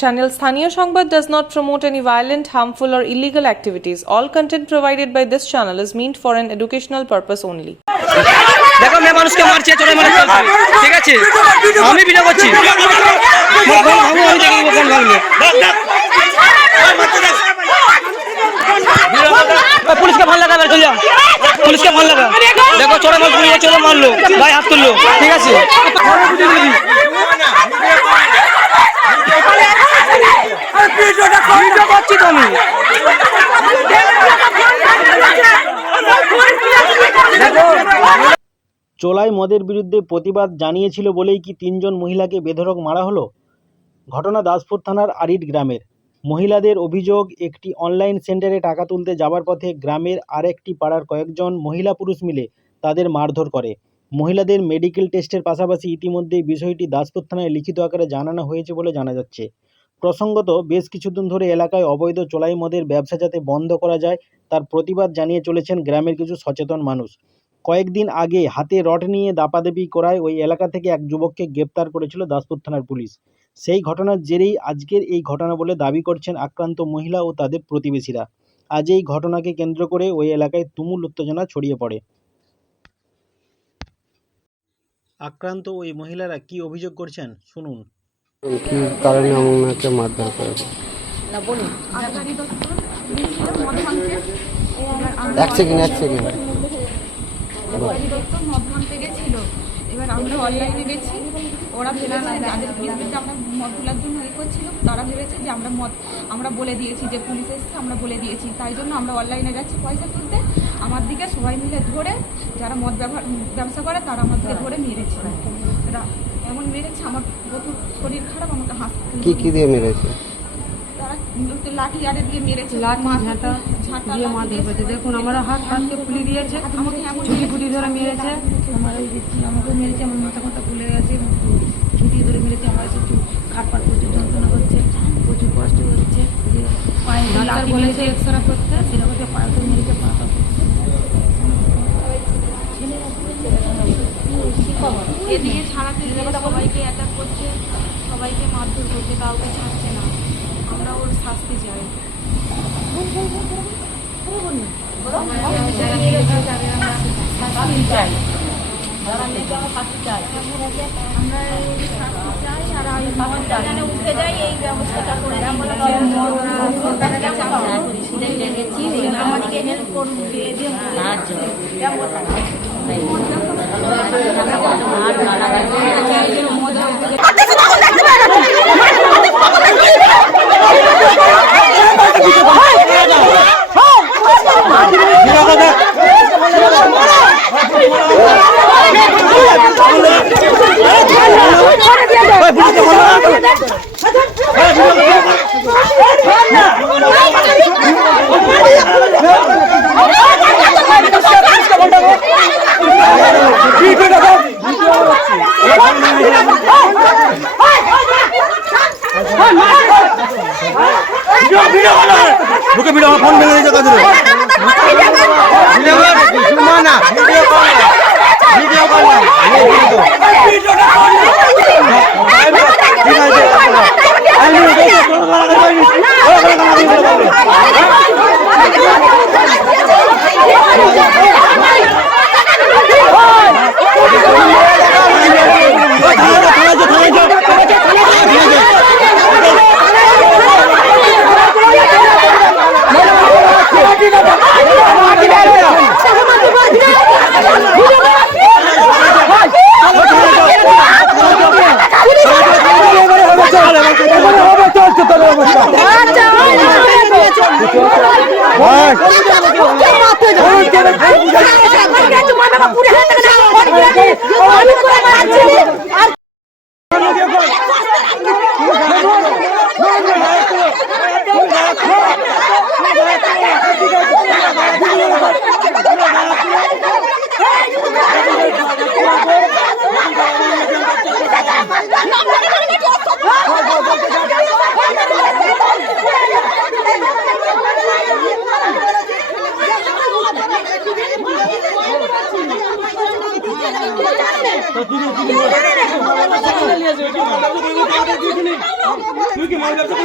Channel Sthaniya Sangbad does not promote any violent, harmful or illegal activities. All content provided by this channel is meant for an educational purpose only. দেখো মেয়ে মানুষকে মারছে চলে মানে ঠিক আছে আমি ভিডিও করছি পুলিশকে ফোন লাগা চলে যাও পুলিশকে ফোন লাগা দেখো চোরে মাল পুলিশে চলে মারলো গায়ে হাত তুললো ঠিক আছে করছি তো আমি চোলাই মদের বিরুদ্ধে প্রতিবাদ জানিয়েছিল বলেই কি তিনজন মহিলাকে বেধড়ক মারা হলো? ঘটনা দাসপুর থানার আরিট গ্রামের। মহিলাদের অভিযোগ, একটি অনলাইন সেন্টারে টাকা তুলতে যাবার পথে গ্রামের আরেকটি পাড়ার কয়েকজন মহিলা পুরুষ মিলে তাদের মারধর করে। মহিলাদের মেডিকেল টেস্টের পাশাপাশি ইতিমধ্যেই বিষয়টি দাসপুর থানায় লিখিত আকারে জানানো হয়েছে বলে জানা যাচ্ছে। প্রসঙ্গত, বেশ কিছুদিন ধরে এলাকায় অবৈধ চোলাই মদের ব্যবসা যাতে বন্ধ করা যায় তার প্রতিবাদ জানিয়ে চলেছেন গ্রামের কিছু সচেতন মানুষ। কয়েকদিন আগে হাতে রড নিয়ে দাপাদাপি করায় ওই এলাকা থেকে এক যুবককে গ্রেপ্তার করেছিল দাসপুর থানার পুলিশ। সেই ঘটনার জেরেই আজকের এই ঘটনা বলে দাবি করছেন আক্রান্ত মহিলা ও তাদের প্রতিবেশীরা। আজ এই ঘটনাকে কেন্দ্র করে ওই এলাকায় তুমুল উত্তেজনা ছড়িয়ে পড়ে। আক্রান্ত ওই মহিলারা কি অভিযোগ করছেন শুনুন। কি কারণে আমাকে মারধর করে? এক সেকেন্ড মদ ভাঙতে গেছিল। এবার আমরা অনলাইনে গেছি, ওরা ভেবেছে যাদের বিরুদ্ধে আমরা মদ তোলার জন্য ইয়ে করছিল তারা ভেবেছে যে আমরা বলে দিয়েছি যে পুলিশ এসছে, আমরা বলে দিয়েছি, তাই জন্য আমরা অনলাইনে গেছি পয়সা তুলতে। আমার দিকে সবাই মিলে ধরে যারা মদ ব্যবসা করে তারা আমার দিকে ধরে মেরেছে। এমন মেরেছে আমার প্রচুর শরীর খারাপ, আমাকে হাসপাতালে কি দিয়ে মেরেছে? তারা লাঠি আরে দিয়ে মেরেছে, ঝাঁটা দিয়ে মা দেখেছে। দেখুন আমার হাতকে ফুলি দিয়েছে, আমাকে এমন ছুটি ধরে মেরেছে। আমাকে মেরেছে, আমার মাথা ফুলে গেছে, ছুটি ধরে মেরেছে। আমার খাটপাট প্রচুর যন্ত্রণা করছে, প্রচুর কষ্ট হচ্ছে। পায়ে ডাক্তার বলেছে এক্সরে করতে, সেটা করতে পায়ে মেরেছে, পাটা এদিকে ছাড়াতে সবাইকে অ্যাটাক করছে, সবাইকে মারধর করছে, কাউকে ছাড়ছে না। আমরা ওর শাস্তি চাই। উঠে যাই এই ব্যবস্থাটা করে আমাদেরকে হেল্প করুন। ফোন ভেঙে দিয়েছে কাজে তুই কি মাল ব্যবসা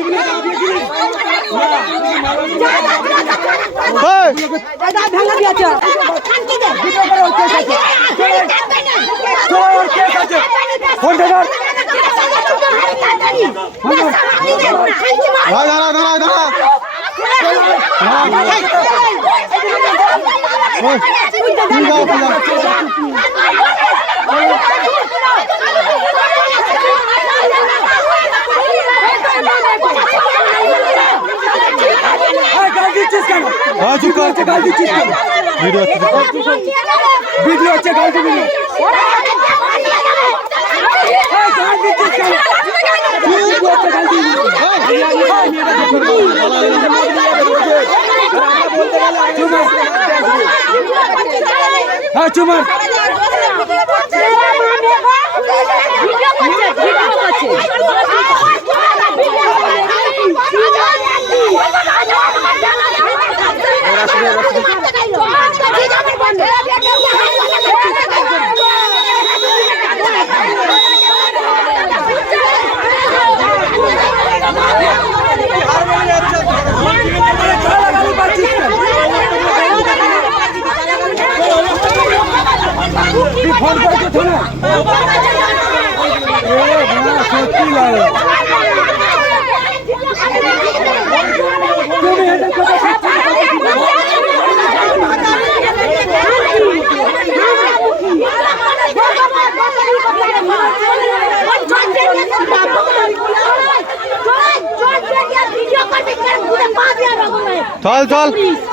चल चल